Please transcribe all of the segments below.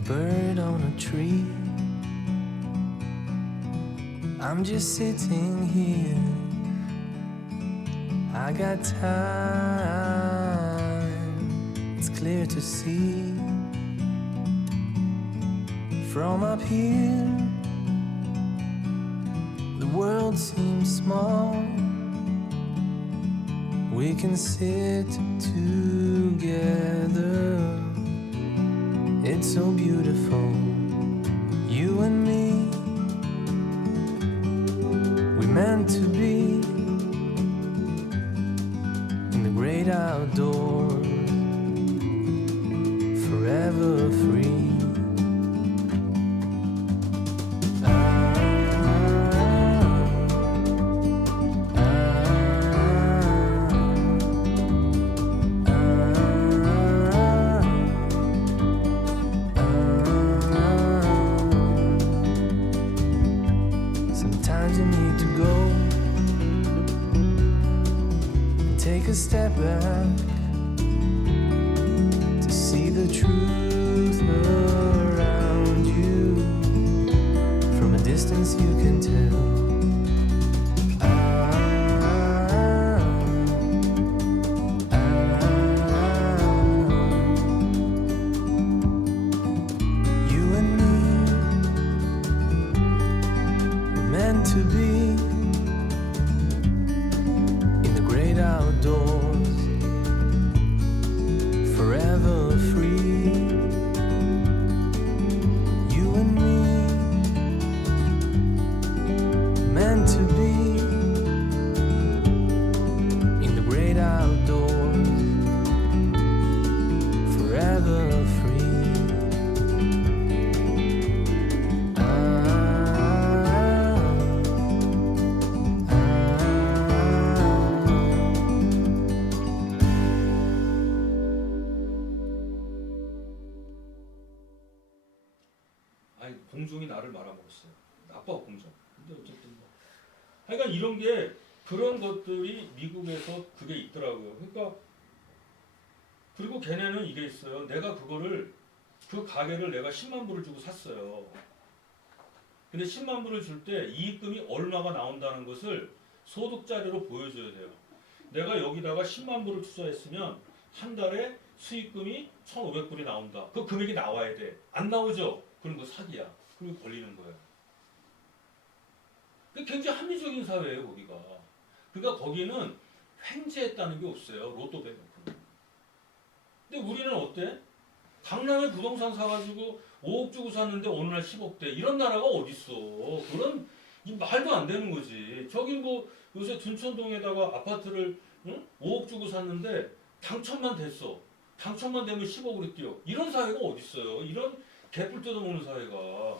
a bird on a tree. I'm just sitting here. I got time. It's clear to see. From up here, the world seems small. We can sit together. It's so beautiful, you and me. We meant to be in the great outdoors, forever free. Sometimes you need to go and take a step back to see the truth around you. From a distance you can tell. You and me were meant to be in the great outdoors, forever free. You and me meant to be in the great outdoors, forever free. 아니 공중이 나를 말아먹었어요. 나빠 공중. 근데 어쨌든 뭐. 하여간 이런 게 그런 것들이 미국에서 그게 있더라고요. 그러니까 그리고 걔네는 이게 있어요. 내가 그거를 그 가게를 내가 10만 불을 주고 샀어요. 근데 10만 불을 줄 때 이익금이 얼마가 나온다는 것을 소득 자료로 보여줘야 돼요. 내가 여기다가 10만 불을 투자했으면 한 달에 수익금이 1,500불이 나온다. 그 금액이 나와야 돼. 안 나오죠? 그럼 그거 사기야. 그리고 걸리는 거예요. 굉장히 합리적인 사회예요, 거기가. 그러니까 거기는 횡재했다는 게 없어요. 로또 배만큼. 근데 우리는 어때? 강남에 부동산 사가지고 5억 주고 샀는데 어느 날 10억대. 이런 나라가 어딨어. 그런 말도 안 되는 거지. 저기 뭐 요새 둔천동에다가 아파트를 5억 주고 샀는데 당첨만 됐어. 당첨만 되면 10억으로 뛰어. 이런 사회가 어딨어요. 이런 개뿔 뜯어먹는 사회가.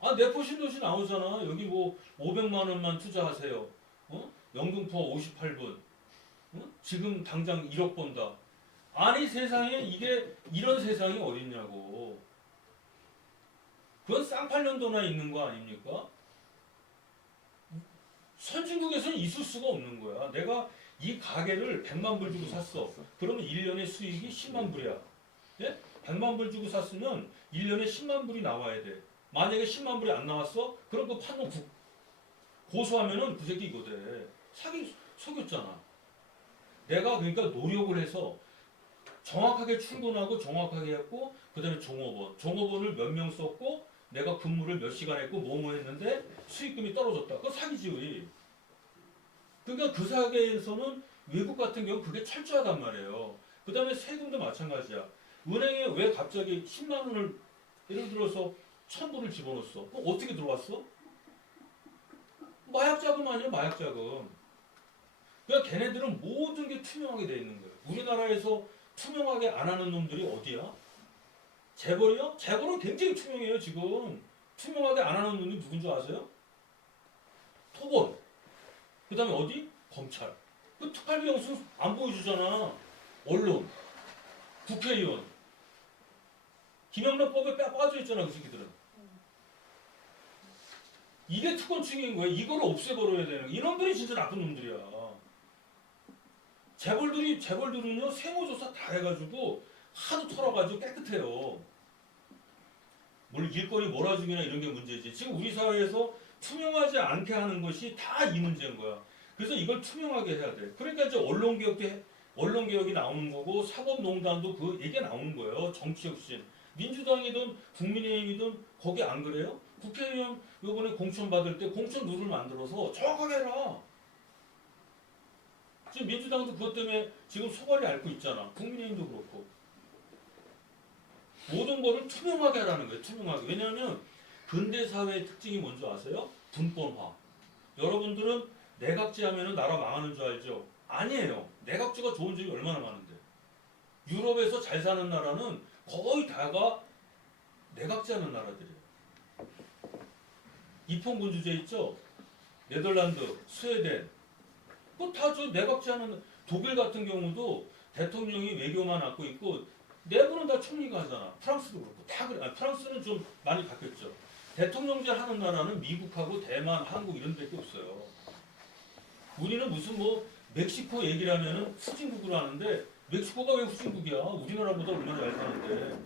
아, 내포 신도시 나오잖아. 여기 뭐 500만 원만 투자하세요. 영등포 58분. 지금 당장 1억 번다. 아니 세상에 이게 이런 세상이 어딨냐고. 그건 쌍팔년도나 있는 거 아닙니까? 선진국에서는 있을 수가 없는 거야. 내가 이 가게를 100만 불 주고 샀어. 그러면 1년에 수익이 10만 불이야. 예? 100만 불 주고 샀으면 1년에 10만 불이 나와야 돼. 만약에 10만 불이 안 나왔어? 그럼 그 판돈 고소하면은 그 새끼 이거 돼. 속였잖아. 내가 그러니까 노력을 해서 정확하게 출근하고 정확하게 했고 그 다음에 종업원을 몇 명 썼고 내가 근무를 몇 시간 했고 뭐뭐 했는데 수익금이 떨어졌다. 그거 사기지. 그러니까 그 사회에서는 외국 같은 경우 그게 철저하단 말이에요. 그 다음에 세금도 마찬가지야. 은행에 왜 갑자기 10만 원을 예를 들어서 1,000불을 집어넣었어? 그럼 어떻게 들어왔어? 마약 자금 아니야, 마약 자금. 그러니까 걔네들은 모든 게 투명하게 돼 있는 거예요. 우리나라에서 투명하게 안 하는 놈들이 어디야? 재벌이요? 재벌은 굉장히 투명해요, 지금. 투명하게 안 하는 놈이 누군 줄 아세요? 토건. 그 다음에 어디? 검찰. 그 특활비 영수증 안 보여주잖아. 언론. 국회의원. 김영란법에 빠져있잖아, 그 새끼들은. 이게 특권층인 거야. 이걸 없애버려야 되는 거야. 이놈들이 진짜 나쁜 놈들이야. 재벌들은요, 세무조사 다 해가지고 하도 털어가지고 깨끗해요. 물 일거리 몰아주기나 이런 게 문제지. 지금 우리 사회에서 투명하지 않게 하는 것이 다 이 문제인 거야. 그래서 이걸 투명하게 해야 돼. 그러니까 이제 언론 개혁이 나오는 거고 사법농단도 그 얘기가 나오는 거예요. 정치 혁신. 민주당이든 국민의힘이든 거기 안 그래요? 국회의원 요번에 공천 받을 때 공천 룰을 만들어서 정확하게 해라. 지금 민주당도 그것 때문에 지금 소갈이 앓고 있잖아. 국민의힘도 그렇고. 모든 거를 투명하게 하라는 거예요. 투명하게. 왜냐하면 근대 사회의 특징이 뭔지 아세요? 분권화. 여러분들은 내각제 하면은 나라 망하는 줄 알죠? 아니에요. 내각제가 좋은 점이 얼마나 많은데. 유럽에서 잘 사는 나라는 거의 다가 내각제 하는 나라들이에요. 이평군주제 있죠? 네덜란드, 스웨덴. 그거 다 저 내각제 하는, 독일 같은 경우도 대통령이 외교만 맡고 있고 내부는 다 총리가 하잖아. 프랑스도 그렇고 다 그래. 아니, 프랑스는 좀 많이 바뀌었죠. 대통령제 하는 나라는 미국하고 대만, 한국 이런 데밖에 없어요. 우리는 무슨 뭐 멕시코 얘기를 하면은 후진국으로 하는데 멕시코가 왜 후진국이야? 우리나라보다 얼마나 잘 사는데.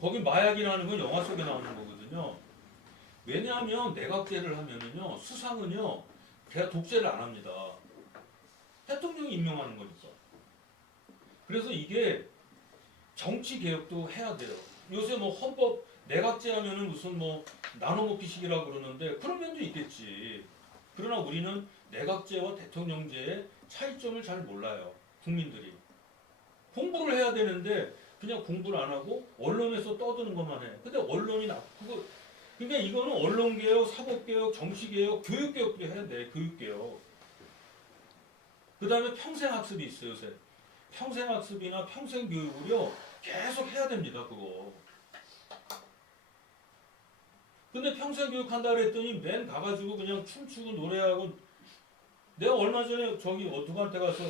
거기 마약이라는 건 영화 속에 나오는 거거든요. 왜냐하면 내각제를 하면은요 수상은요 걔가 독재를 안 합니다. 대통령이 임명하는 거니까. 그래서 이게 정치 개혁도 해야 돼요. 요새 뭐 헌법 내각제 하면은 무슨 뭐 나눠먹기식이라고 그러는데 그런 면도 있겠지. 그러나 우리는 내각제와 대통령제의 차이점을 잘 몰라요. 국민들이. 공부를 해야 되는데 그냥 공부를 안 하고 언론에서 떠드는 것만 해. 근데 언론이 그거 그러니까 이거는 언론개혁, 사법개혁, 정치개혁, 교육개혁도 해야 돼. 교육개혁. 그 다음에 평생학습이 있어요. 요새. 평생학습이나 평생교육을요. 계속 해야 됩니다. 그거. 근데 평생교육한다 그랬더니 맨 가가지고 그냥 춤추고 노래하고 내가 얼마 전에 저기 누구한테 가서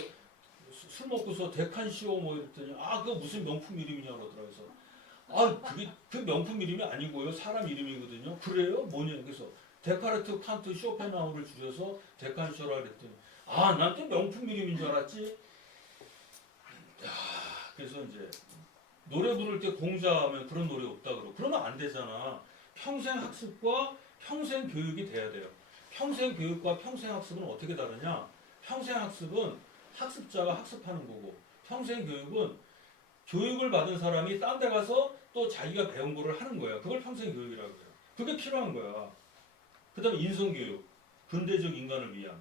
술 먹고서 데칸시오 뭐 이랬더니 아 그거 무슨 명품 이름이냐 그러더라. 그래서 아 그게 그 명품 이름이 아니고요. 사람 이름이거든요. 그래요? 뭐냐. 그래서 데카르트, 칸트, 쇼펜하우를 줄여서 데칸시오라 그랬더니 아 난 또 명품 이름인 줄 알았지. 야, 그래서 이제 노래 부를 때 공자하면 그런 노래 없다 그러고 그러면 안 되잖아. 평생 학습과 평생 교육이 돼야 돼요. 평생 교육과 평생 학습은 어떻게 다르냐? 평생 학습은 학습자가 학습하는 거고 평생 교육은 교육을 받은 사람이 딴 데 가서 또 자기가 배운 거를 하는 거야. 그걸 평생 교육이라고 해요. 그게 필요한 거야. 그 다음에 인성교육, 근대적 인간을 위한.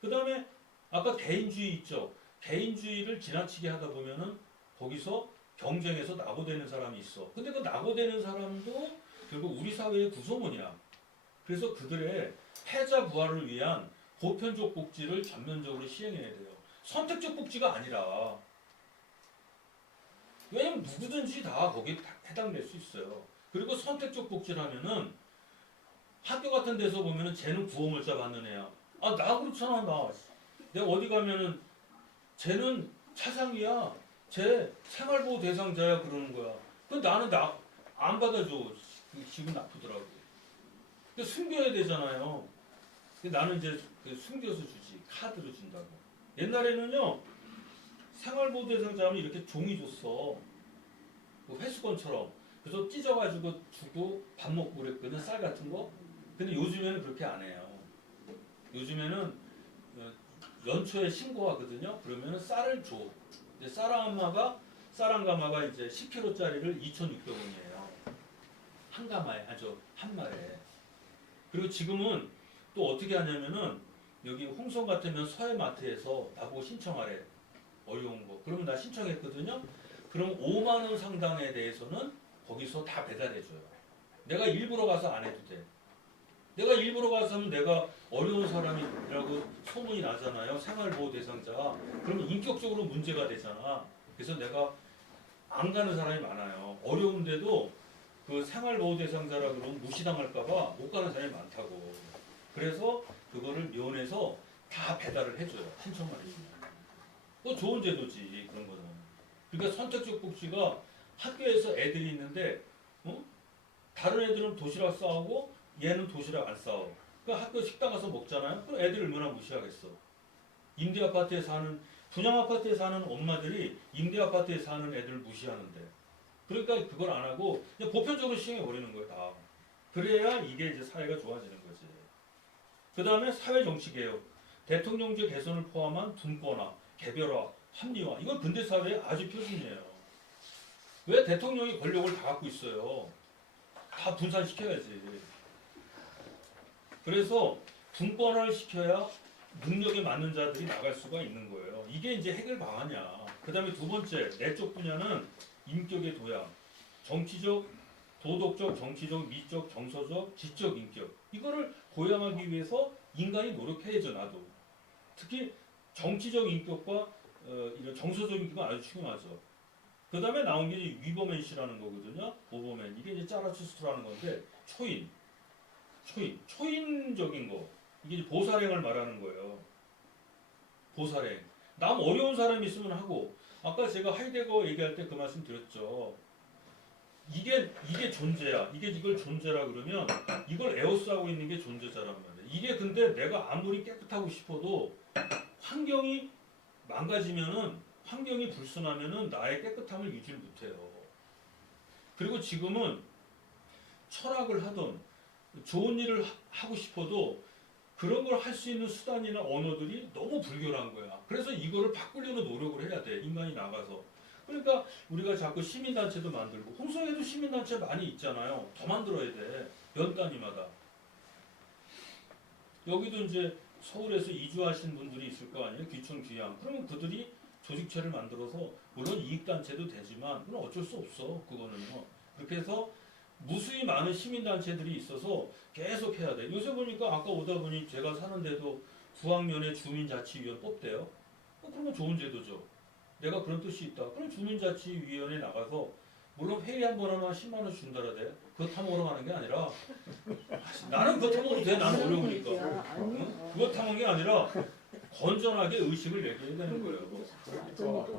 그 다음에 아까 개인주의 있죠. 개인주의를 지나치게 하다 보면은 거기서 경쟁에서 낙오되는 사람이 있어. 근데 그 낙오되는 사람도 결국 우리 사회의 구성원이야. 그래서 그들의 패자 부활을 위한 보편적 복지를 전면적으로 시행해야 돼요. 선택적 복지가 아니라. 왜냐면 누구든지 다 거기에 해당될 수 있어요. 그리고 선택적 복지라면은 학교 같은 데서 보면은 쟤는 구호물자 받는 애야. 아, 나 그렇잖아, 나. 내가 어디 가면은 쟤는 차상이야. 쟤 생활보호 대상자야 그러는 거야. 근데 나는 안 받아줘. 기분 나쁘더라고. 근데 숨겨야 되잖아요. 근데 나는 이제 숨겨서 주지. 카드로 준다고. 옛날에는요. 생활보호 대상자는 이렇게 종이 줬어. 뭐 회수권처럼. 그래서 찢어가지고 주고 밥 먹고 그랬거든. 쌀 같은 거. 근데 요즘에는 그렇게 안 해요. 요즘에는 연초에 신고하거든요. 그러면 쌀을 줘. 이제 쌀 한 가마가 이제 10kg짜리를 2,600원이에요. 한 가마에, 아주 한 마리에. 그리고 지금은 또 어떻게 하냐면은 여기 홍성 같으면 서해마트에서 나보고 신청하래. 어려운 거. 그러면 나 신청했거든요. 그럼 5만 원 상당에 대해서는 거기서 다 배달해줘요. 내가 일부러 가서 안 해도 돼. 내가 일부러 가서 하면 내가 어려운 사람이라고 소문이 나잖아요. 생활보호 대상자. 그러면 인격적으로 문제가 되잖아. 그래서 내가 안 가는 사람이 많아요. 어려운데도 그 생활보호 대상자라 그러면 무시당할까봐 못 가는 사람이 많다고. 그래서 그거를 면에서 다 배달을 해줘요. 신청만 해주면. 또 좋은 제도지 그런 거는. 그러니까 선택적 복지가 학교에서 애들이 있는데 다른 애들은 도시락 싸오고 얘는 도시락 안 싸워. 그 학교 식당 가서 먹잖아요. 그럼 애들 얼마나 무시하겠어. 임대 아파트에 사는 분양 아파트에 사는 엄마들이 임대 아파트에 사는 애들 무시하는데, 그러니까 그걸 안 하고 그냥 보편적으로 시행해 버리는 거예요 다. 그래야 이게 이제 사회가 좋아지는 거지. 그 다음에 사회 정치 개혁, 대통령제 개선을 포함한 분권화, 개별화, 합리화. 이건 근대 사회의 아주 표준이에요. 왜 대통령이 권력을 다 갖고 있어요? 다 분산시켜야지. 그래서 분권화를 시켜야 능력에 맞는 자들이 나갈 수가 있는 거예요. 이게 이제 해결 방안이야. 그 다음에 두 번째, 내적 분야는 인격의 도양, 정치적, 도덕적, 정치적, 미적, 정서적, 지적 인격. 이거를 고양하기 위해서 인간이 노력해야죠, 나도. 특히 정치적 인격과 이런 정서적 인격은 아주 중요하죠. 그 다음에 나온 게 이제 위버맨시라는 거거든요. 오버맨. 이게 이제 짜라투스트라는 건데, 초인적인 거. 이게 이제 보살행을 말하는 거예요. 보살행. 남 어려운 사람이 있으면 하고, 아까 제가 하이데거 얘기할 때 그 말씀 드렸죠. 이게 존재야. 이걸 존재라 그러면 이걸 에워싸고 있는 게 존재자란 말이에요. 이게 근데 내가 아무리 깨끗하고 싶어도 환경이 망가지면은, 환경이 불순하면은 나의 깨끗함을 유지를 못해요. 그리고 지금은 철학을 하던 좋은 일을 하고 싶어도 그런 걸 할 수 있는 수단이나 언어들이 너무 불결한 거야. 그래서 이거를 바꾸려는 노력을 해야 돼. 인간이 나가서. 그러니까 우리가 자꾸 시민단체도 만들고, 홍성에도 시민단체 많이 있잖아요. 더 만들어야 돼. 연 단위마다. 여기도 이제 서울에서 이주하신 분들이 있을 거 아니에요. 귀촌 귀양. 그러면 그들이 조직체를 만들어서, 물론 이익단체도 되지만 그건 어쩔 수 없어. 그거는요. 그렇게 해서 무수히 많은 시민단체들이 있어서 계속 해야 돼. 요새 보니까 아까 오다 보니 제가 사는데도 구학년에 주민자치위원 뽑대요. 그러면 좋은 제도죠. 내가 그런 뜻이 있다. 그럼 주민자치위원회 나가서, 물론 회의 한 번 하면 10만 원 준다라 돼. 그거 타먹으러 가는 게 아니라, 나는 그거 타먹어도 돼. 나는 어려우니까. 응? 그거 타먹은 게 아니라 건전하게 의식을 내줘야 되는 거예요.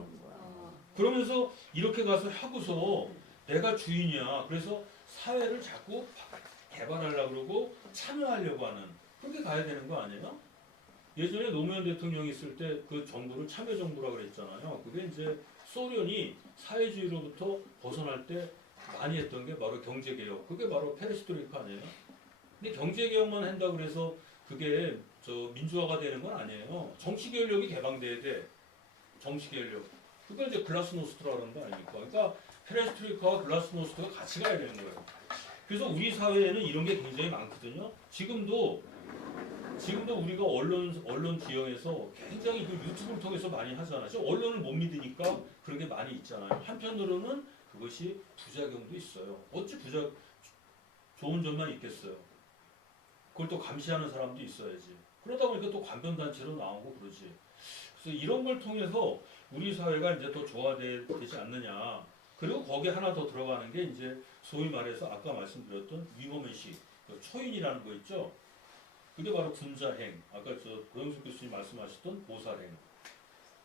그러면서 이렇게 가서 하고서 내가 주인이야. 그래서 사회를 자꾸 개발하려고 그러고 참여하려고 하는, 그렇게 가야 되는 거 아니에요? 예전에 노무현 대통령이 있을 때 그 정부를 참여정부라고 그랬잖아요. 그게 이제 소련이 사회주의로부터 벗어날 때 많이 했던 게 바로 경제개혁. 그게 바로 페레스트로이카 아니에요? 근데 경제개혁만 한다고 그래서 그게 민주화가 되는 건 아니에요. 정치개혁이 개방돼야 돼. 정치개혁. 그걸 이제 글라스노스트라고 하는 거 아닙니까? 그러니까 페레스트로이카와 글라스노스트가 같이 가야 되는 거예요. 그래서 우리 사회에는 이런 게 굉장히 많거든요. 지금도 우리가 언론 지형에서 굉장히 그 유튜브를 통해서 많이 하잖아요. 지금 언론을 못 믿으니까 그런 게 많이 있잖아요. 한편으로는 그것이 부작용도 있어요. 어찌 좋은 점만 있겠어요. 그걸 또 감시하는 사람도 있어야지. 그러다 보니까 또 관변단체로 나오고 그러지. 그래서 이런 걸 통해서 우리 사회가 이제 더 조화되지 않느냐. 그리고 거기에 하나 더 들어가는 게 이제 소위 말해서 아까 말씀드렸던 위범의식, 초인이라는 거 있죠. 그게 바로 군자행, 아까 고영숙 교수님 말씀하셨던 보살행.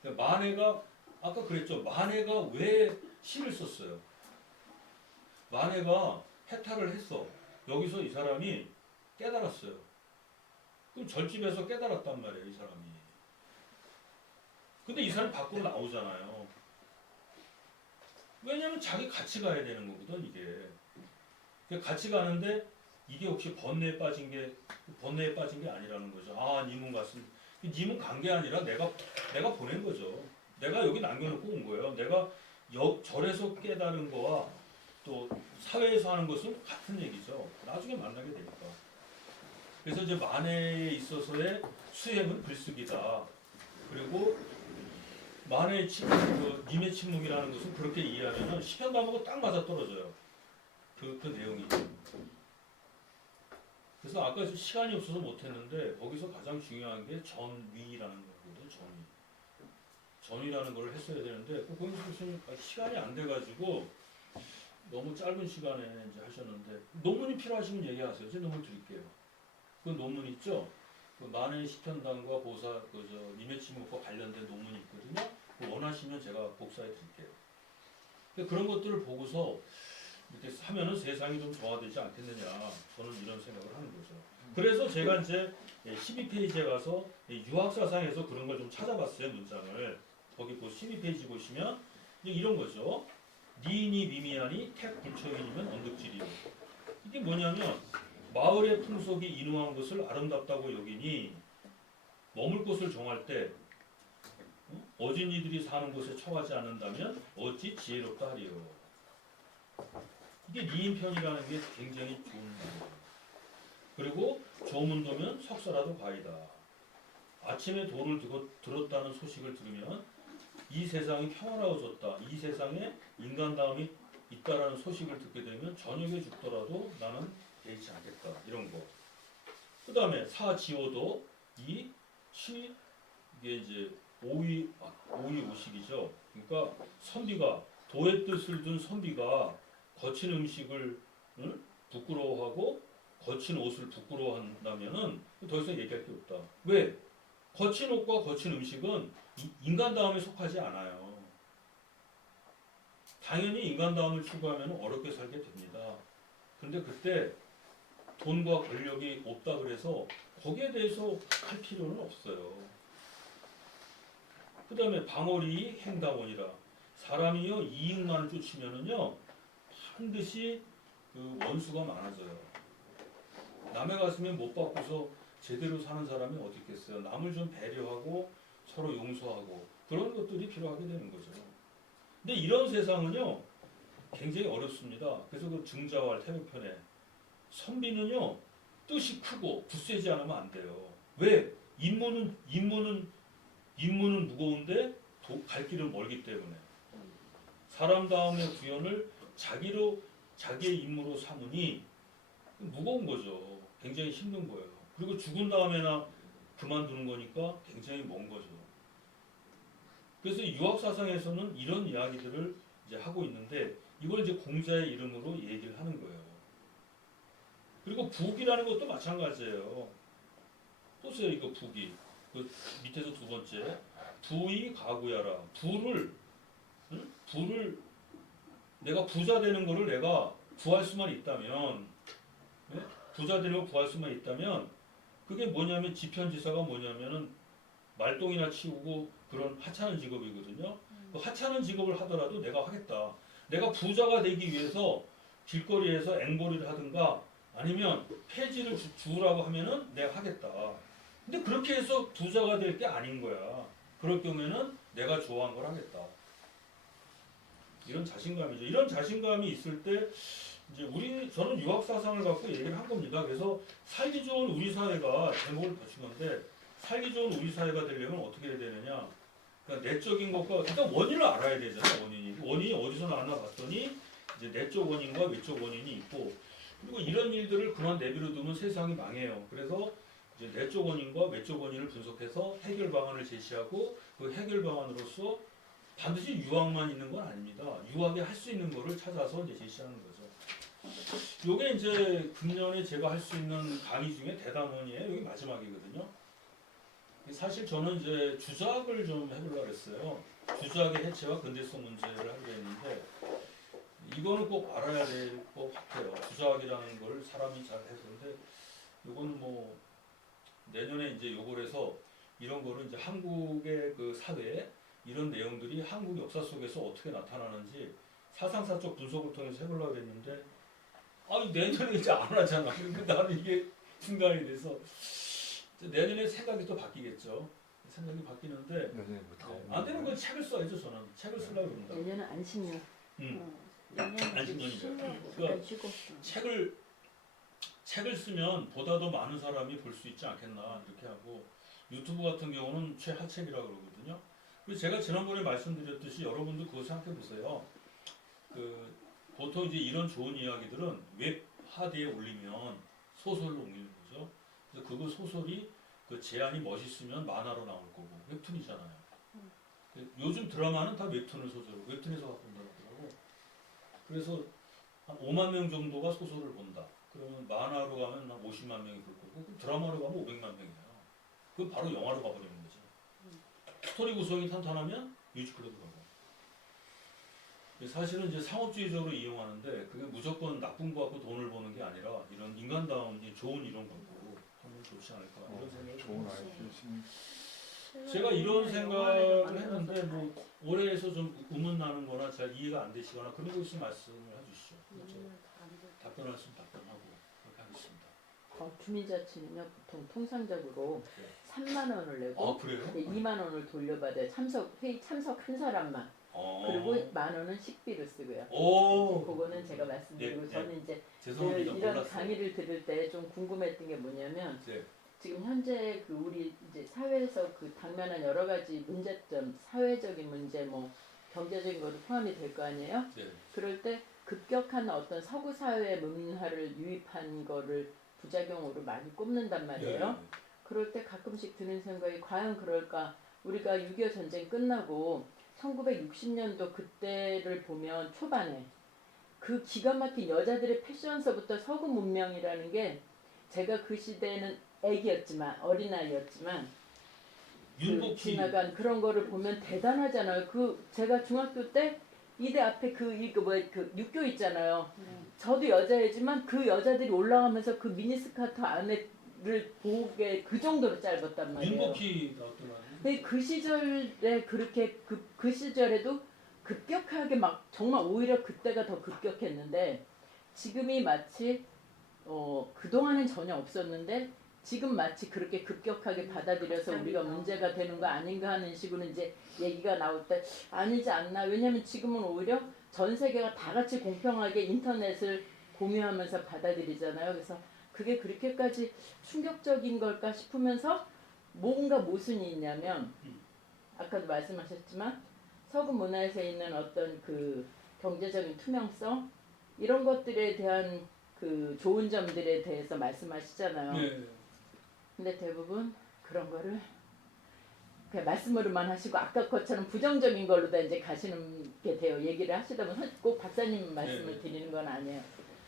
그러니까 만해가, 아까 그랬죠. 만해가 왜 시를 썼어요? 만해가 해탈을 했어. 여기서 이 사람이 깨달았어요. 그럼 절집에서 깨달았단 말이에요, 이 사람이. 근데 이 사람이 밖으로 나오잖아요. 왜냐면 자기 같이 가야 되는 거거든, 이게. 같이 가는데 이게 혹시 번뇌에 빠진 게 아니라는 거죠. 아, 님은 갔습니다. 님은 간 게 아니라 내가 보낸 거죠. 내가 여기 남겨놓고 온 거예요. 내가 절에서 깨달은 거와 또 사회에서 하는 것은 같은 얘기죠. 나중에 만나게 되니까. 그래서 이제 만해에 있어서의 수행은 글쓰기다. 그리고 만해의 침묵, 님의 침묵이라는 것은 그렇게 이해하면은 시편담하고 딱 맞아 떨어져요. 그 내용이. 그래서 아까 시간이 없어서 못했는데 거기서 가장 중요한 게 전위라는 거거든요. 전위라는 걸 했어야 되는데 고인수 교수님 시간이 안 돼가지고 너무 짧은 시간에 이제 하셨는데, 논문이 필요하시면 얘기하세요. 제가 논문 드릴게요. 그 논문 있죠? 그 만해 시편단과 보사 님의 침묵과 관련된 논문이 있거든요. 원하시면 제가 복사해 드릴게요. 그런 것들을 보고서 이렇게 하면은 세상이 좀 정화되지 않겠느냐, 저는 이런 생각을 하는 거죠. 그래서 제가 이제 12페이지에 가서 유학사상에서 그런 걸 좀 찾아봤어요, 문장을. 거기 12페이지 보시면 이제 이런 거죠. 니인이 미미하니 택 불처인이면 언덕질이요. 이게 뭐냐면 마을의 풍속이 인후한 것을 아름답다고 여기니 머물 곳을 정할 때 어진 이들이 사는 곳에 처하지 않는다면 어찌 지혜롭다 하리요. 이게 니인편이라는 게 굉장히 좋은 말이에요. 그리고 조문도면 석사라도 과이다. 아침에 도를 들었다는 소식을 들으면 이 세상이 평화로워졌다. 이 세상에 인간다움이 있다라는 소식을 듣게 되면 저녁에 죽더라도 나는 개의치 않겠다. 이런 거. 그 다음에 사지오도 이게 이제 오이오식이죠. 그러니까 선비가 도의 뜻을 둔 선비가 거친 음식을 부끄러워하고 거친 옷을 부끄러워한다면은 더 이상 얘기할 게 없다. 왜? 거친 옷과 거친 음식은 인간다움에 속하지 않아요. 당연히 인간다움을 추구하면 어렵게 살게 됩니다. 근데 그때 돈과 권력이 없다 그래서 거기에 대해서 할 필요는 없어요. 그 다음에 방어리 행다원이라 사람이요 이익만을 쫓으면은요 반드시 그 원수가 많아져요. 남의 가슴에 못 박고서 제대로 사는 사람이 어디 있겠어요. 남을 좀 배려하고 서로 용서하고 그런 것들이 필요하게 되는 거죠. 근데 이런 세상은요 굉장히 어렵습니다. 그래서 그 증자왈 태백편에 선비는요 뜻이 크고 굳세지 않으면 안 돼요. 왜? 임무는 무거운데 갈 길은 멀기 때문에 사람다움의 구현을 자기의 임무로 삼으니 무거운 거죠. 굉장히 힘든 거예요. 그리고 죽은 다음에나 그만두는 거니까 굉장히 먼 거죠. 그래서 유학 사상에서는 이런 이야기들을 이제 하고 있는데 이걸 이제 공자의 이름으로 얘기를 하는 거예요. 그리고 부귀라는 것도 마찬가지예요. 또 써요 이거 부귀. 그 밑에서 두 번째 부이 가구야라. 부를 내가 부자 되는 거를 내가 구할 수만 있다면, 네? 부자 되는 걸 구할 수만 있다면 그게 뭐냐면 지편지사가 뭐냐면은 말똥이나 치우고 그런 하찮은 직업이거든요. 그 하찮은 직업을 하더라도 내가 하겠다. 내가 부자가 되기 위해서 길거리에서 앵벌이를 하든가 아니면 폐지를 주우라고 하면은 내가 하겠다. 근데 그렇게 해서 부자가 될 게 아닌 거야. 그럴 경우에는 내가 좋아하는 걸 하겠다. 이런 자신감이죠. 이런 자신감이 있을 때 이제 저는 유학 사상을 갖고 얘기를 한 겁니다. 그래서 살기 좋은 우리 사회가 제목을 붙인 건데 살기 좋은 우리 사회가 되려면 어떻게 해야 되느냐? 그러니까 내적인 것과 일단 원인을 알아야 되잖아요. 원인이 어디서 나왔나 봤더니 이제 내적 원인과 외적 원인이 있고 그리고 이런 일들을 그만 내버려 두면 세상이 망해요. 그래서 이제 내적 원인과 외적 원인을 분석해서 해결 방안을 제시하고 그 해결 방안으로서 반드시 유학만 있는 건 아닙니다. 유학에 할 수 있는 거를 찾아서 이제 제시하는 거죠. 요게 이제 금년에 제가 할 수 있는 강의 중에 대담원이에요. 여기 마지막이거든요. 사실 저는 이제 주작을 좀 해보려고 했어요. 주작의 해체와 근대성 문제를 하기로 했는데 이거는 꼭 알아야 될 것 같아요. 주작이라는 걸 사람이 잘 해서 근데 요거는 뭐 내년에 이제 요걸 해서 이런 거를 이제 한국의 그 사회에 이런 내용들이 한국 역사 속에서 어떻게 나타나는지 사상사적 분석을 통해서 해보려고 했는데 내년에 이제 안 하잖아. 그러니까 나는 이게 중단이 돼서 내년에 생각이 또 바뀌겠죠. 생각이 바뀌는데 안 되는 건 책을 써야죠. 저는 책을 쓰려고 그런다. 내년은 안식년. 안식년이죠. 그러니까 책을 쓰면 보다 더 많은 사람이 볼 수 있지 않겠나 이렇게 하고 유튜브 같은 경우는 최하책이라고 그러거든요. 그래서 제가 지난번에 말씀드렸듯이 여러분도 그거 생각해 보세요. 그 보통 이제 이런 좋은 이야기들은 웹 하드에 올리면 소설로 옮기는 거죠. 그래서 그거 소설이 그 제안이 멋있으면 만화로 나올 거고 웹툰이잖아요. 요즘 드라마는 다 웹툰을 소설로 웹툰에서 갖고 온다고 하더라고. 그래서 한 5만 명 정도가 소설을 본다. 그러면 만화로 가면 한 50만 명이 볼 거고 드라마로 가면 500만 명이에요. 그건 바로 영화로 가버리는 거죠. 스토리 구성이 탄탄하면 뮤지컬로도 가고. 사실은 이제 상업주의적으로 이용하는데 그게 무조건 나쁜 거 갖고 돈을 버는 게 아니라 이런 인간다운 좋은 이런 거 갖고 하면 좋지 않을까 이런 생각을 좋은 해봤어요. 아이디어. 제가 이런 생각을 했는데 뭐 올해에서 좀 의문 나는 거나 잘 이해가 안 되시거나 그런 거 있으면 말씀을 해주시죠. 답변할 수 있으면 답변하고 그렇게 하겠습니다. 주민자치는요 보통 통상적으로 네. 3만 원을 내고 아 그래요? 2만 원을 돌려받아요. 회의 참석한 사람만. 그리고 1만 원은 식비로 쓰고요. 그거는 제가 말씀드리고 예, 저는 이제 늘 죄송합니다. 이런 몰랐어요. 강의를 들을 때 좀 궁금했던 게 뭐냐면 네. 지금 현재 그 우리 이제 사회에서 그 당면한 여러 가지 문제점, 사회적인 문제, 뭐 경제적인 것도 포함이 될 거 아니에요? 네. 그럴 때 급격한 어떤 서구 사회의 문화를 유입한 거를 부작용으로 많이 꼽는단 말이에요. 네. 그럴 때 가끔씩 드는 생각이 과연 그럴까? 우리가 6.25 전쟁 끝나고 1960년도 그때를 보면 초반에 그 기가 막힌 여자들의 패션서부터 서구 문명이라는 게 제가 그 시대에는 애기였지만 어린아이였지만 그 윤복희 지나간 그런 거를 보면 대단하잖아요. 그 제가 중학교 때 이대 앞에 그 육교 있잖아요. 저도 여자애지만 그 여자들이 올라가면서 그 미니스커트 안에를 보게 그 정도로 짧았단 말이에요. 윤복희 나왔더라고요. 근데 그 시절에 그렇게 그 시절에도 급격하게 막 정말 오히려 그때가 더 급격했는데 지금이 마치 그동안은 전혀 없었는데 지금 마치 그렇게 급격하게 받아들여서 우리가 문제가 되는 거 아닌가 하는 식으로 이제 얘기가 나올 때 아니지 않나. 왜냐면 지금은 오히려 전 세계가 다 같이 공평하게 인터넷을 공유하면서 받아들이잖아요. 그래서 그게 그렇게까지 충격적인 걸까 싶으면서 뭔가 모순이 있냐면 아까도 말씀하셨지만 서구 문화에서 있는 어떤 그 경제적인 투명성 이런 것들에 대한 그 좋은 점들에 대해서 말씀하시잖아요. 네. 근데 대부분 그런 거를 그냥 말씀으로만 하시고 아까 것처럼 부정적인 걸로 다 이제 가시는 게 돼요. 얘기를 하시다 보면 꼭 박사님 말씀을 네. 드리는 건 아니에요.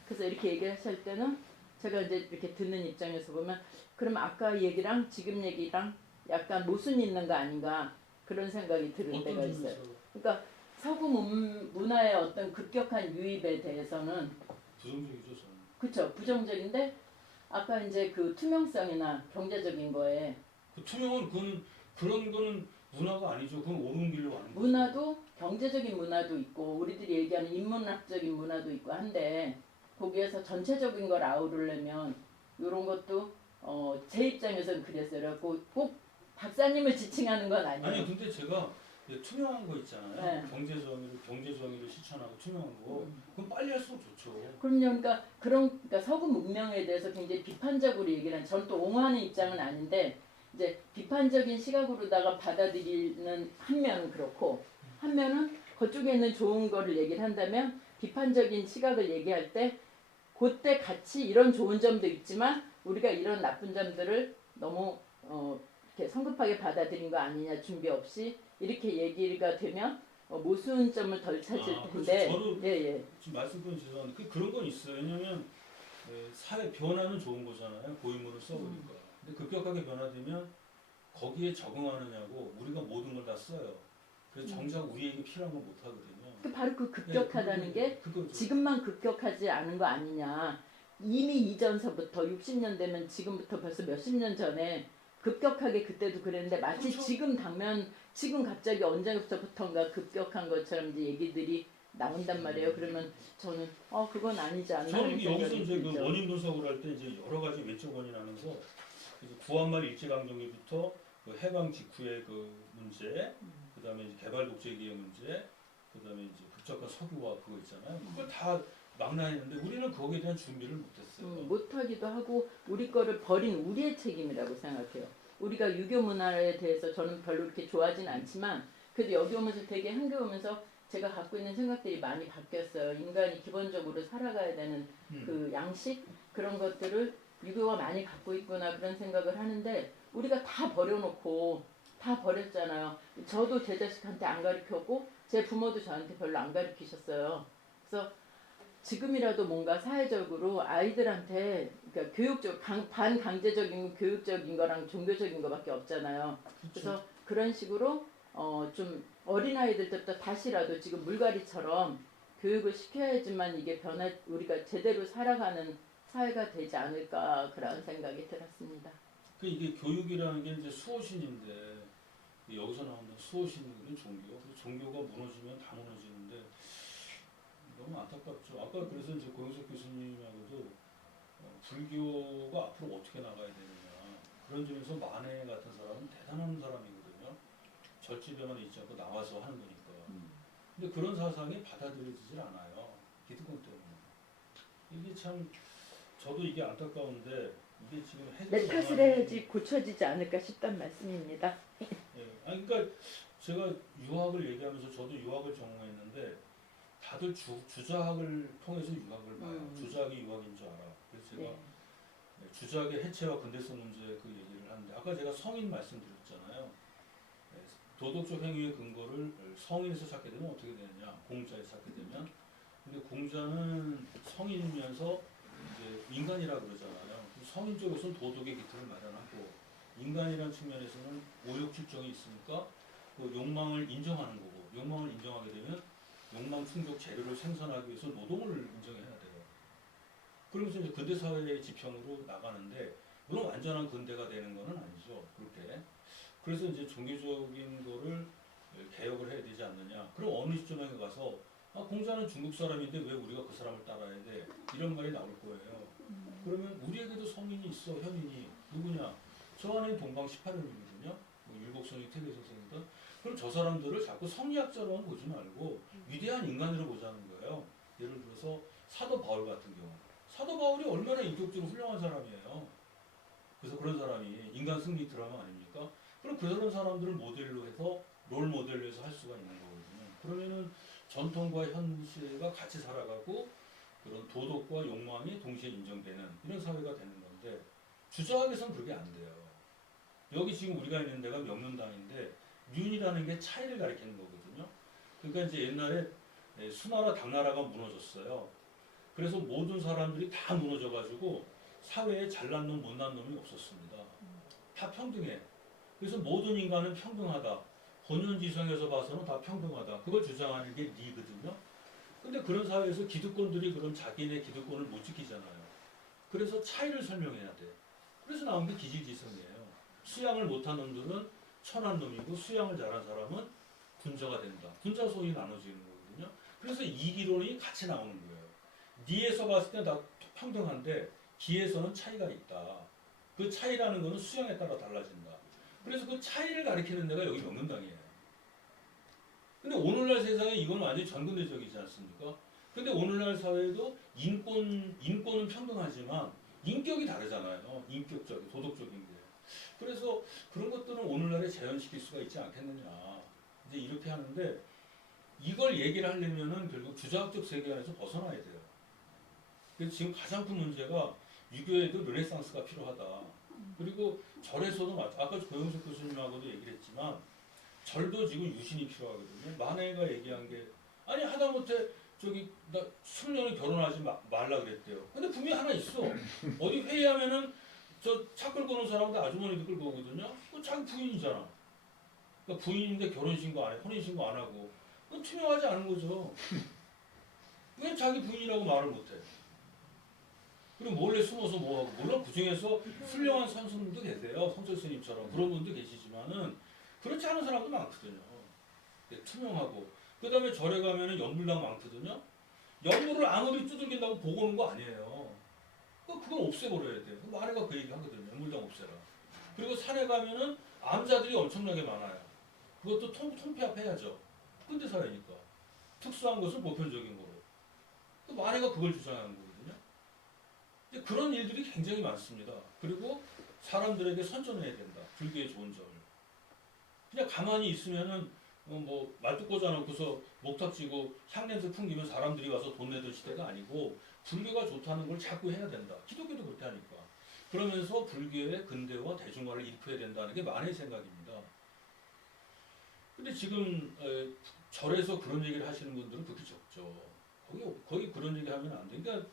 그래서 이렇게 얘기하실 때는 제가 이제 이렇게 듣는 입장에서 보면 그럼 아까 얘기랑 지금 얘기랑 약간 모순이 있는 거 아닌가 그런 생각이 드는 때가 있어요. 그러니까 서구 문화의 어떤 급격한 유입에 대해서는 부정적이죠 저는. 그쵸 부정적인데 아까 이제 그 투명성이나 경제적인 거에 그 투명은 그런 거는 문화가 아니죠. 그건 옳은 길로 가는 거죠. 문화도 경제적인 문화도 있고 우리들이 얘기하는 인문학적인 문화도 있고 한데 거기에서 전체적인 걸 아우르려면 이런 것도 제 입장에서는 그랬어요. 그래갖고 꼭 박사님을 지칭하는 건 아니에요. 아니 근데 제가 이제 투명한 거 있잖아요. 네. 경제정의를 실천하고 투명한 거. 그럼 빨리 할수록 좋죠. 그럼요. 그러니까 서구 문명에 대해서 굉장히 비판적으로 얘기를 한. 저는 또 옹호하는 입장은 아닌데 이제 비판적인 시각으로다가 받아들이는 한 면은 그렇고 한 면은 그쪽에 있는 좋은 거를 얘기를 한다면 비판적인 시각을 얘기할 때 그때 같이 이런 좋은 점도 있지만 우리가 이런 나쁜 점들을 너무 이렇게 성급하게 받아들인 거 아니냐 준비 없이 이렇게 얘기가 되면 모순점을 덜 찾을 텐데. 그렇죠. 저도 예. 지금 말씀드린 죄송한데 그런 건 있어요. 왜냐면 사회 변화는 좋은 거잖아요. 고인물을 써보니까. 근데 급격하게 변화되면 거기에 적응하느냐고 우리가 모든 걸 다 써요. 그래서 정작 우리에게 필요한 걸 못 하거든요. 바로 그 급격하다는 게 그거죠. 지금만 급격하지 않은 거 아니냐. 이미 이전서부터 60년 되면 지금부터 벌써 몇십 년 전에 급격하게 그때도 그랬는데 마치 그렇죠. 지금 갑자기 언제부터부터인가 급격한 것처럼 이제 얘기들이 나온단 말이에요. 그러면 저는 그건 아니지 않나 하는 저는 여기서 생각이 이제 그 들죠. 원인 분석을 할 때 이제 여러 가지 외적 원인 하면서 이제 구한말 일제강점기부터 그 해방 직후의 그 문제, 그다음에 이제 개발 독재기의 문제, 그다음에 이제 급작한 석유화 그거 있잖아요. 그걸 다 망라했는데 우리는 거기에 대한 준비를 못했어요. 못하기도 하고 우리 거를 버린 우리의 책임이라고 생각해요. 우리가 유교 문화에 대해서 저는 별로 그렇게 좋아하진 않지만 그래도 여기 오면서 되게 한국에 오면서 제가 갖고 있는 생각들이 많이 바뀌었어요. 인간이 기본적으로 살아가야 되는 그 양식 그런 것들을 유교가 많이 갖고 있구나 그런 생각을 하는데 우리가 다 버려놓고 다 버렸잖아요. 저도 제 자식한테 안 가르쳤고 제 부모도 저한테 별로 안 가르치셨어요. 그래서 지금이라도 뭔가 사회적으로 아이들한테 그러니까 교육적 반강제적인 교육적인 거랑 종교적인 거밖에 없잖아요. 그래서 그런 식으로 좀 어린 아이들 때부터 다시라도 지금 물갈이처럼 교육을 시켜야지만 이게 우리가 제대로 살아가는 사회가 되지 않을까 그런 생각이 들었습니다. 그 이게 교육이라는 게 이제 수호신인데 여기서 나오는 수호신은 종교. 종교가 무너지면 다 무너지는데 너무 안타깝죠. 아까 그래서 이제 고영석 교수님하고도 불교가 앞으로 어떻게 나가야 되느냐 그런 점에서 만해 같은 사람은 대단한 사람이거든요. 절집에만 있지 않고 나와서 하는 거니까. 근데 그런 사상이 받아들여지질 않아요. 기득권 때문에. 이게 참 저도 이게 안타까운데 이게 지금 내 탓을 해야지 고쳐지지 않을까 싶단 말씀입니다. 예, 아니 그러니까 제가 유학을 얘기하면서 저도 유학을 전공했는데 다들 주자학을 통해서 유학을 봐요. 주자학이 유학인 줄 알아. 그래서 제가 네. 주자학의 해체와 근대성 문제 그 얘기를 하는데 아까 제가 성인 말씀드렸잖아요. 도덕적 행위의 근거를 성인에서 찾게 되면 어떻게 되느냐? 공자에서 찾게 되면. 근데 공자는 성인이면서 이제 인간이라 그러잖아요. 성인 쪽에서는 도덕의 기틀을 마련하고 인간이라는 측면에서는 오욕칠정이 있으니까 그 욕망을 인정하는 거고 욕망을 인정하게 되면 욕망 충족 재료를 생산하기 위해서 노동을 인정해야 돼요. 그러면서 이제 근대 사회의 지평으로 나가는데 물론 완전한 근대가 되는 것은 아니죠. 그렇게. 그래서 이제 종교적인 거를 개혁을 해야 되지 않느냐. 그럼 어느 시점에 가서 공자는 중국 사람인데 왜 우리가 그 사람을 따라야 돼? 이런 말이 나올 거예요. 그러면 우리에게도 성인이 있어, 현인이. 누구냐? 저 안에 동방 18년이거든요. 뭐 율곡선이 태계 선생이든. 그럼 저 사람들을 자꾸 성리학자로만 보지 말고 위대한 인간으로 보자는 거예요. 예를 들어서 사도 바울 같은 경우. 사도 바울이 얼마나 인격적으로 훌륭한 사람이에요. 그래서 그런 사람이 인간 승리 드라마 아닙니까? 그럼 그런 사람들을 모델로 해서 롤 모델로 해서 할 수가 있는 거거든요. 그러면은 전통과 현실과 같이 살아가고 그런 도덕과 욕망이 동시에 인정되는 이런 사회가 되는 건데 주자학에서는 그게 안 돼요. 여기 지금 우리가 있는 데가 명륜당인데 륜이라는 게 차이를 가리키는 거거든요. 그러니까 이제 옛날에 수나라 당나라가 무너졌어요. 그래서 모든 사람들이 다 무너져가지고 사회에 잘난 놈 못난 놈이 없었습니다. 다 평등해. 그래서 모든 인간은 평등하다. 본연지성에서 봐서는 다 평등하다. 그걸 주장하는 게 리거든요. 근데 그런 사회에서 기득권들이 그런 자기네 기득권을 못 지키잖아요. 그래서 차이를 설명해야 돼. 그래서 나온 게 기질지성이에요. 수양을 못한 놈들은 천한 놈이고 수양을 잘한 사람은 군자가 된다. 군자 소위 나눠지는 거거든요. 그래서 이기론이 같이 나오는 거예요. 니에서 봤을 때 다 평등한데 기에서는 차이가 있다. 그 차이라는 것은 수양에 따라 달라진다. 그래서 그 차이를 가리키는 데가 여기 명륜당이에요. 근데 오늘날 세상에 이건 완전히 전근대적이지 않습니까? 근데 오늘날 사회도 인권은 평등하지만 인격이 다르잖아요. 인격적인, 도덕적인 게. 그래서 그런 것들은 오늘날에 재현시킬 수가 있지 않겠느냐. 이제 이렇게 하는데 이걸 얘기를 하려면은 결국 주자학적 세계 안에서 벗어나야 돼요. 그래서 지금 가장 큰 문제가 유교에도 르네상스가 필요하다. 그리고 절에서도 아까 고영석 교수님하고도 얘기를 했지만 절도 지금 유신이 필요하거든요. 만해가 얘기한 게 아니 하다못해 저기 나 20년을 결혼하지 말라 그랬대요. 근데 분명히 하나 있어. 어디 회의하면은 저 차 끌고 오는 사람도 아주머니도 끌고 오거든요. 그 자기 부인이잖아. 그러니까 부인인데 결혼신고 안 해, 혼인신고 안 하고 그건 투명하지 않은 거죠. 왜 자기 부인이라고 말을 못해? 그리고 몰래 숨어서 뭐하고 물론 그 중에서 훌륭한 선수들도 계세요. 성철 스님처럼 그런 분도 계시지만은 그렇지 않은 사람도 많거든요. 투명하고 그 다음에 절에 가면은 연불당 많거든요. 연불을 아무리 두들긴다고 보고 오는 거 아니에요. 그건 없애버려야 돼요. 마래가 그 얘기 하거든요. 연불당 없애라. 그리고 산에 가면은 암자들이 엄청나게 많아요. 그것도 통폐합해야죠. 근대 사회니까 특수한 것은 보편적인 거로. 마래가 그걸 주장하는 거거든요. 근데 그런 일들이 굉장히 많습니다. 그리고 사람들에게 선전해야 된다. 불교의 좋은 점을. 그냥 가만히 있으면은 뭐 말뚝 꽂아놓고서 목탁 쥐고 향냄새 풍기면 사람들이 와서 돈 내던 시대가 아니고 불교가 좋다는 걸 자꾸 해야 된다. 기독교도 그렇게 하니까. 그러면서 불교의 근대화 대중화를 일으켜야 된다는 게 만의 생각입니다. 근데 지금 절에서 그런 얘기를 하시는 분들은 그렇게 적죠. 거기 그런 얘기 하면 안 돼. 그러니까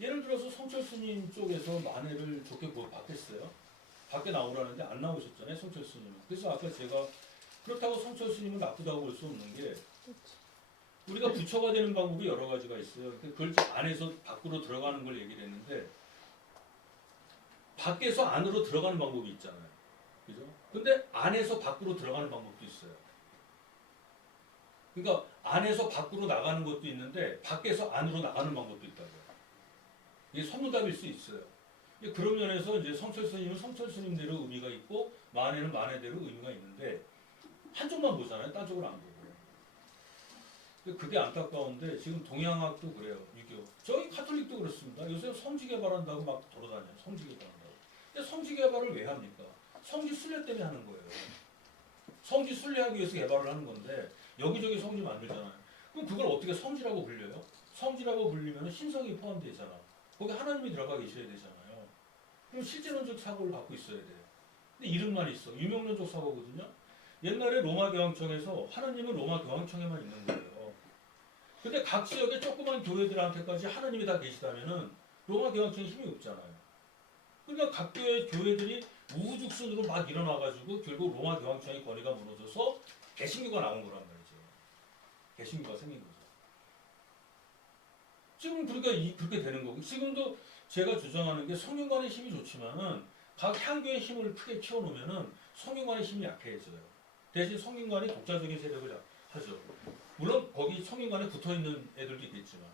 예를 들어서 성철 스님 쪽에서 만해를 좋게 받겠어요. 밖에 나오라는데 안 나오셨잖아요. 성철 스님은. 그래서 아까 제가 그렇다고 성철 스님을 나쁘다고 볼 수 없는 게 우리가 부처가 되는 방법이 여러 가지가 있어요. 그걸 안에서 밖으로 들어가는 걸 얘기를 했는데 밖에서 안으로 들어가는 방법이 있잖아요. 그죠? 근데 안에서 밖으로 들어가는 방법도 있어요. 그러니까 안에서 밖으로 나가는 것도 있는데 밖에서 안으로 나가는 방법도 있다고요. 이게 선무답일 수 있어요. 그런 면에서 이제 성철 스님은 성철 스님대로 의미가 있고 만해는 만해대로 의미가 있는데 한쪽만 보잖아요. 딴 쪽을 안 보고. 그게 안타까운데 지금 동양학도 그래요. 유교. 저희 카톨릭도 그렇습니다. 요새 성지 개발한다고 막 돌아다녀요. 성지 개발한다고. 근데 성지 개발을 왜 합니까? 성지 순례 때문에 하는 거예요. 성지 순례하기 위해서 개발을 하는 건데 여기저기 성지 만들잖아요. 그럼 그걸 어떻게 성지라고 불려요? 성지라고 불리면 신성이 포함되잖아. 거기 하나님이 들어가 계셔야 되잖아요. 그럼 실제론적 사고를 갖고 있어야 돼요. 근데 이름만 있어. 유명론적 사고거든요. 옛날에 로마 교황청에서 하나님은 로마 교황청에만 있는 거예요. 근데 각 지역의 조그만 교회들한테까지 하나님이 다 계시다면은 로마 교황청에 힘이 없잖아요. 그러니까 각 교회들이 우후죽순으로 막 일어나가지고 결국 로마 교황청의 권위가 무너져서 개신교가 나온 거란 말이죠. 개신교가 생긴 거죠. 지금 그러니까 그렇게 되는 거고 지금도 제가 주장하는 게 성균관의 힘이 좋지만은 각 향교의 힘을 크게 키워놓으면은 성균관의 힘이 약해져요. 대신 성균관이 독자적인 세력을 하죠. 물론 거기 성균관에 붙어있는 애들도 있겠지만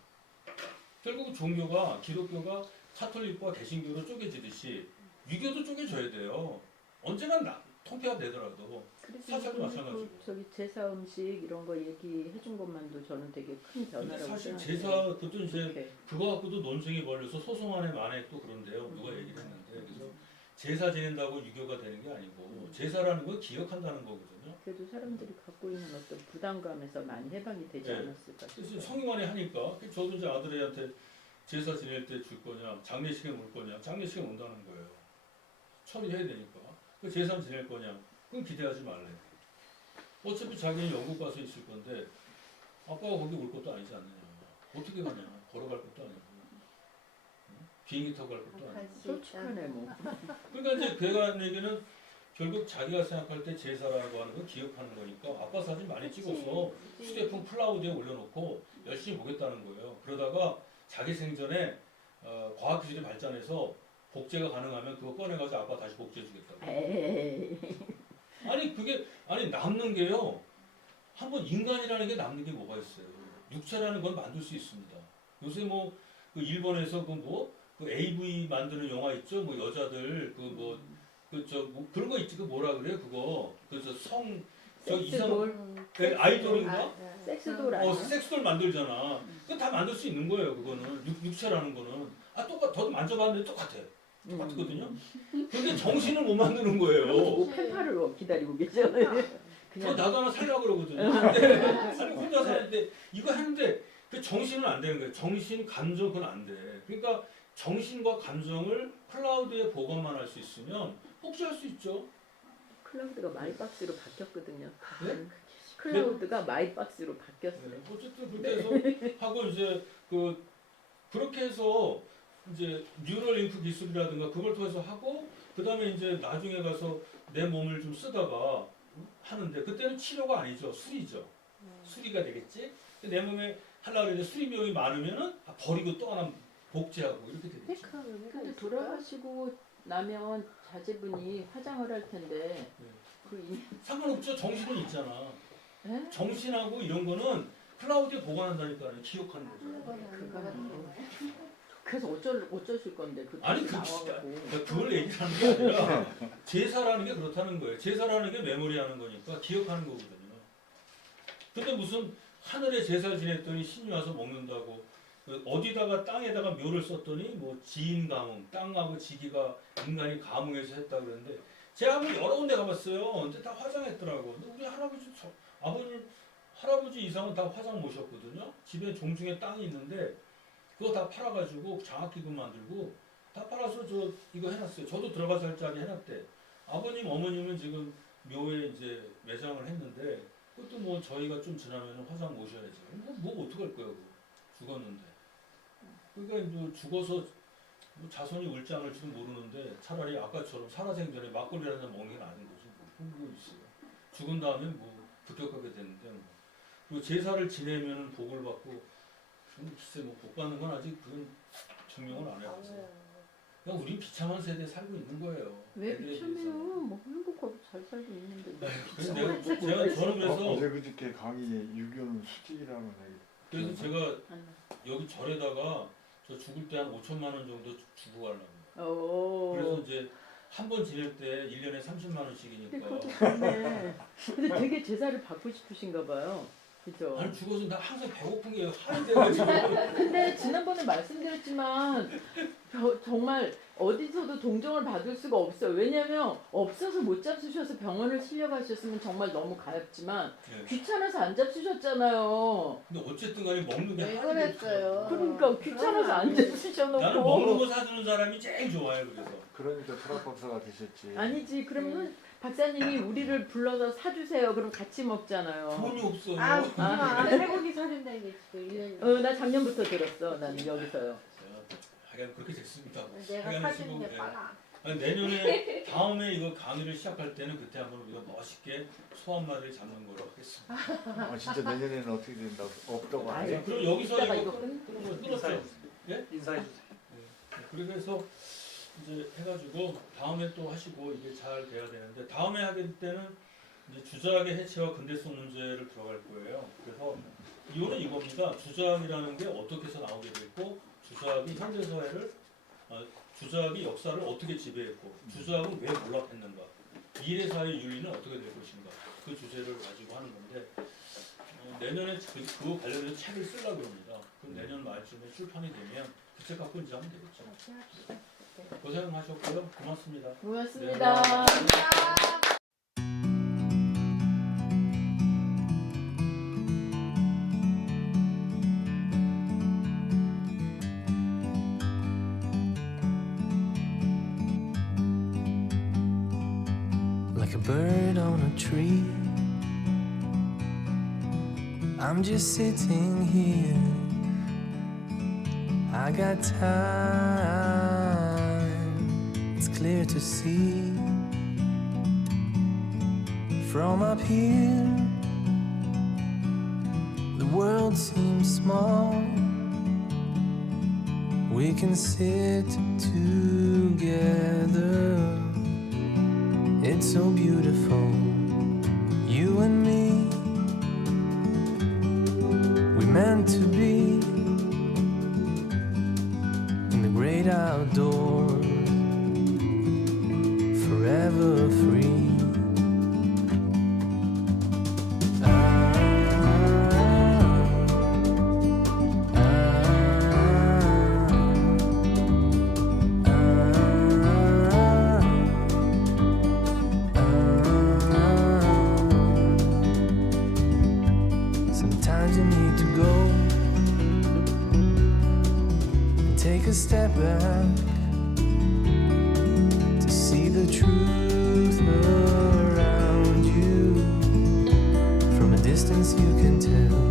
결국 종교가 기독교가 카톨릭과 개신교로 쪼개지듯이 유교도 쪼개져야 돼요. 언제나 통폐합 되더라도 사찰도 마찬가지고. 저기 제사 음식 이런 거 얘기해 준 것만도 저는 되게 큰 근데 변화라고 사실 생각해요. 제사 그것도 이제 이렇게. 그거 갖고도 논쟁이 벌려서 소송안에 만에 또 그런데요. 누가 얘기를 했는데 그래서 제사 지낸다고 유교가 되는 게 아니고 제사라는 건 기억한다는 거거든요. 그래도 사람들이 갖고 있는 어떤 부담감에서 많이 해방이 되지 네. 않았을까 그래서 싶어요. 성인관에 하니까 저도 이제 아들애한테 제사 지낼 때 줄 거냐 장례식에 올 거냐 장례식에 온다는 거예요. 처리해야 되니까 그 제사 지낼 거냐 그건 기대하지 말래. 어차피 자기는 영국 가서 있을 건데 아빠가 거기 올 것도 아니지 않느냐. 어떻게 가냐 걸어갈 것도 아니고 응? 비행기 타고 갈 것도 아니고. 솔직하네 뭐. 그러니까 이제 걔가 얘기는 결국 자기가 생각할 때 제사라고 하는 건 기억하는 거니까 아빠 사진 많이 찍어서 휴대폰 클라우드에 올려놓고 열심히 보겠다는 거예요. 그러다가 자기 생전에 과학기술이 발전해서 복제가 가능하면 그거 꺼내가지고 아빠 다시 복제해주겠다고. 에이. 아니 그게 아니 남는 게요. 한번 인간이라는 게 남는 게 뭐가 있어요. 육체라는 건 만들 수 있습니다. 요새 뭐 그 일본에서 그 AV 만드는 영화 있죠. 뭐 여자들 뭐 그런 거 있지. 그 뭐라 그래요? 그거 그래서 섹스돌, 아이돌인가? 섹스돌 아니야? 섹스돌 만들잖아. 그거 다 만들 수 있는 거예요. 그거는 육체라는 거는 저도 만져봤는데 똑같거든요. 근데 정신을 못 만드는 거예요. 뭐 펜팔을 기다리고 계셔. 저 나도 하나 살려고 그러거든요. 근데 아니 혼자 사는데 이거 하는데 그 정신은 안 되는 거예요. 정신, 감정 그건 안 돼. 그러니까 정신과 감정을 클라우드에 보관만 할 수 있으면 복제할 수 있죠. 클라우드가 마이박스로 바뀌었거든요. 네? 클라우드가 마이박스로 바뀌었어요. 네, 어쨌든 그렇게 해서 하고 이제 그렇게 해서 이제 뉴럴링크 기술이라든가 그걸 통해서 하고 그 다음에 이제 나중에 가서 내 몸을 좀 쓰다가 하는데 그때는 치료가 아니죠. 수리죠. 수리가 되겠지. 내 몸에 하려고 했는데 수리 비용이 많으면은 버리고 또 하나 복제하고 이렇게 되겠죠. 근데 돌아가시고 나면 자제분이 화장을 할 텐데 상관없죠. 정신은 있잖아. 에? 정신하고 이런 거는 클라우드에 보관한다니까요. 기억하는 거죠. 그래서 어쩌실 건데 그 아니 나와갖고 그걸 얘기하는 게 아니라 제사라는 게 그렇다는 거예요. 제사라는 게 메모리하는 거니까 기억하는 거거든요. 근데 무슨 하늘에 제사를 지냈더니 신이 와서 먹는다고 어디다가 땅에다가 묘를 썼더니 뭐 지인 가뭄 땅하고 지기가 인간이 가뭄해서 했다 그러는데 제가 뭐 여러 군데 가봤어요. 근데 다 화장했더라고. 근데 우리 할아버지 이상은 다 화장 모셨거든요. 집에 종중에 땅이 있는데 그거 다 팔아가지고 장학기금 만들고 다 팔아서 이거 해놨어요. 저도 들어가서 할 자리 해놨대. 아버님, 어머님은 지금 묘에 이제 매장을 했는데 그것도 뭐 저희가 좀 지나면 화장 모셔야지. 뭐 어떡할 거야, 그거. 죽었는데. 그러니까 이제 죽어서 뭐 자손이 울지 않을지도 모르는데 차라리 아까처럼 살아생전에 막걸리라는 잔 먹는 게 나은 거지. 뭐 그런 거 있어요. 죽은 다음에 뭐 급격하게 되는데 뭐. 그리고 제사를 지내면 복을 받고 글쎄 뭐 복 받는 건 아직 그건 증명을 안 해봤어요. 그냥 우리 비참한 세대에 살고 있는 거예요. 왜 애들에 비참해요? 비해서. 뭐 행복하고 잘 살고 있는데. 뭐 그래서 비참한 세대가 저는 그래서 어제 그저께 강의에 유교는 수직이라는 얘기. 그래서 제가 안 여기 절에다가 저 죽을 때 한 5천만 원 정도 주고 가려고. 나. 오. 그래서 이제 한 번 지낼 때 1년에 30만 근데 원씩이니까. 그것도 좋네. 근데 되게 제사를 받고 싶으신가 봐요. 그죠? 아니 죽어서 나 항상 배고픈 게 할이 돼가지고. 근데 지난번에 말씀드렸지만 정말 어디서도 동정을 받을 수가 없어요. 왜냐면 없어서 못 잡수셔서 병원을 실려가셨으면 정말 너무 가엾지만 네. 귀찮아서 안 잡수셨잖아요. 근데 어쨌든 간에 먹는 게 왜 할이 그랬어요? 그러니까 귀찮아서 안 나는 먹는 잡수셔놓고. 거 사주는 사람이 제일 좋아요. 그래서. 그러니까 철학 박사가 되셨지. 아니지 그러면 박사님이 우리를 불러서 사주세요. 그럼 같이 먹잖아요. 돈이 없어요. 쇠고기 사준다는 게 지금 1년. 나 작년부터 들었어. 나는 여기서요. 하여간 그렇게 됐습니다. 내가 하여간 사주는 시고, 게 예. 빨라. 아니, 내년에 다음에 이거 강의를 시작할 때는 그때 한번 우리가 멋있게 소 한 마리를 잡는 거로 하겠습니다. 아 진짜 내년에는 어떻게 된다고? 없다고 안 아유, 해? 그럼 여기서 이따가 이거 이거 끊었어요. 예? 인사해 주세요. 그래서 이제 해가지고 다음에 또 하시고 이게 잘 돼야 되는데 다음에 하게 될 때는 이제 주작의 해체와 근대성 문제를 들어갈 거예요. 그래서 이유는 이겁니다. 주작이라는 게 어떻게 해서 나오게 됐고 주작이 현대 사회를 주작이 역사를 어떻게 지배했고 주작은 왜 몰락했는가 미래 사회 윤리는 어떻게 될 것인가 그 주제를 가지고 하는 건데 내년에 그거 관련해서 책을 쓰려고 합니다. 그럼 내년 말쯤에 출판이 되면 그 책 갖고 이제 하면 되겠죠. 고생하셨고요. 고맙습니다. 고맙습니다. Like a bird on a tree, I'm just sitting here. I got time, it's clear to see. From up here, the world seems small. We can sit together. It's so beautiful, you and me. We meant to be in the great outdoors, forever free. Sometimes you need to go and take a step back to see the truth around you. From a distance you can tell